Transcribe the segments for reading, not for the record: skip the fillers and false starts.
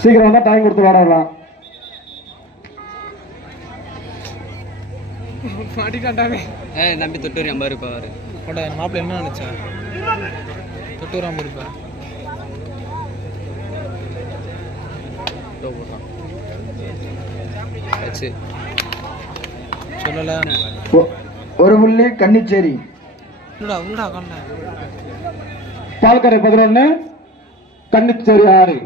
சீக்கிரம் வந்தா டைம் கொடுத்து விளையாடலாம். நம்பி தொட்டூர் 50 ரூபாய் போட மாப்பிள்ள என்ன நினைச்சா தொட்டூர் 50 ரூபாய் சொல்லல. ஒரு புள்ளி கன்னிச்சேரி. பால்கரை 11 கன்னிச்சேரி 6.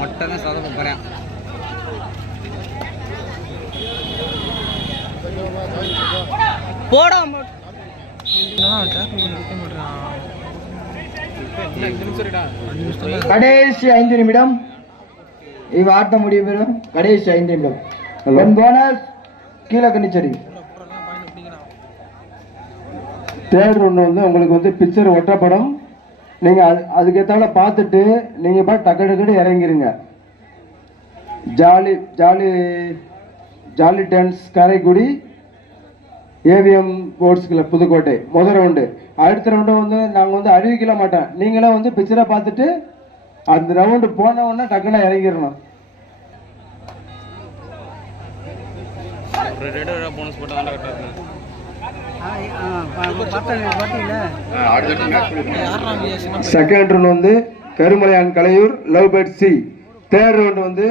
மொட்டை சாதம் போறேன். போட கடைசி 5 நிமிடம். இவ ஆட்ட முடியும் பெறும். கடைசி 5 நிமிடம். போனஸ் கீழே கன்னிச்சேரி. தேர்ட் ரவுண்ட் வந்து உங்களுக்கு வந்து பிக்சர் ஒட்டப்படும். நீங்க அதுக்கேத்தால பார்த்துட்டு நீங்க பாட்டு டக்கு டக்குன்னு இறங்கிருங்க. Jolly jolly jolly dance Karaikudi AVM sports club Pudukkottai முதல் ரவுண்டு. அடுத்த ரவுண்டு வந்து நாங்கள் வந்து அறிவிக்கல மாட்டோம். நீங்களே வந்து பிக்சரை பார்த்துட்டு அந்த ரவுண்டு போன உடனே டக்குன்னு இறங்கிடணும். செகண்ட் ரவுண்ட் வந்து Karumalaiyan Kalaiyur love bird C. Third round வந்து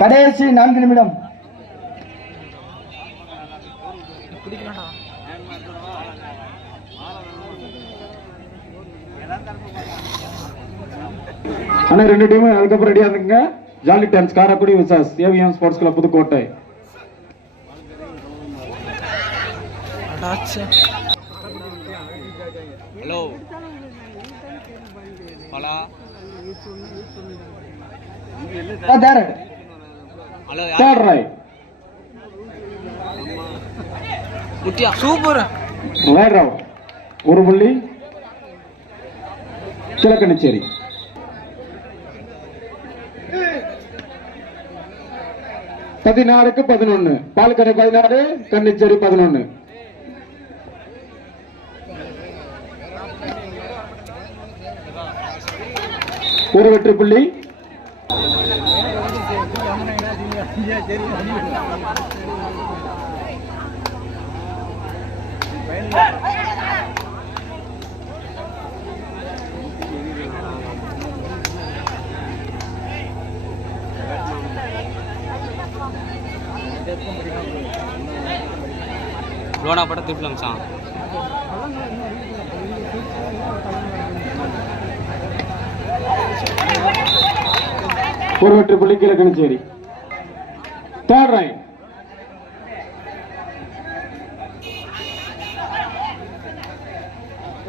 கடைசி 4 நிமிடம். ஆனா 2 டீமும் அதுக்கப்புறம் ரெடியா இருக்குங்க. Jolly dance Karaikudi visas AVM sports club Pudukkottai. Hello super. ஒரு புள்ளி கிழக்கணிச்சேரி. பதினாறுக்கு 11. பால்கரை 16 கன்னிச்சேரி 11. ஒரு வெற்றி புள்ளி. லோனா பட திருப்பலாம் சாங் ஒரு வெற்றி புள்ளி கிழக்கணிச்சேரி. Third right.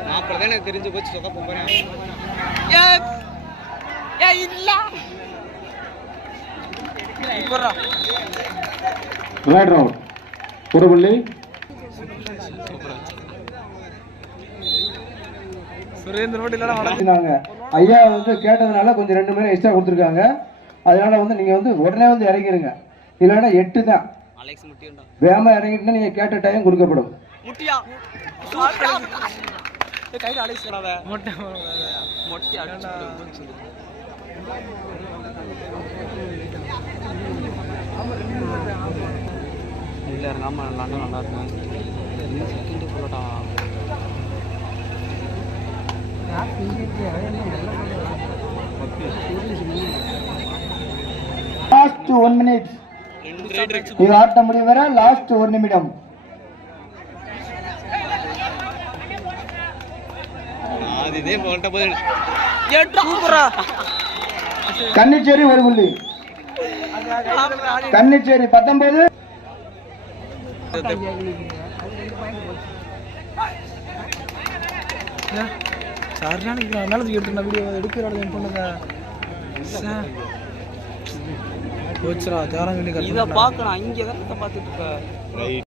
நான் எனக்கு தெரிஞ்சு போச்சு சொக்க போறேன். இல்ல ரைட் ரவுண்ட். ஒரு புள்ளி. ஐயா வந்து கேட்டதுனால கொஞ்சம் 2 மணி எக்ஸ்ட்ரா கொடுத்துருக்காங்க. அதனால வந்து நீங்க வந்து உடனே வந்து இறங்கிருங்க. இல்லைன்னா 8 தான். வேகமா இறங்கிட்டு நீங்க கேட்ட டைம் கொடுக்கப்படும். Last 1 minute. இது ஆட்ட முடியும் வர லாஸ்ட் 1 நிமிடம். கன்னிச்சேரி ஒரு புள்ளி. கன்னிச்சேரி 19. மேலே எடுத்து வீடியோ எடுக்கிறாங்க பண்ணுங்க. இதை பார்க்கணும். இங்கே தான் பார்த்துட்டு இருக்க.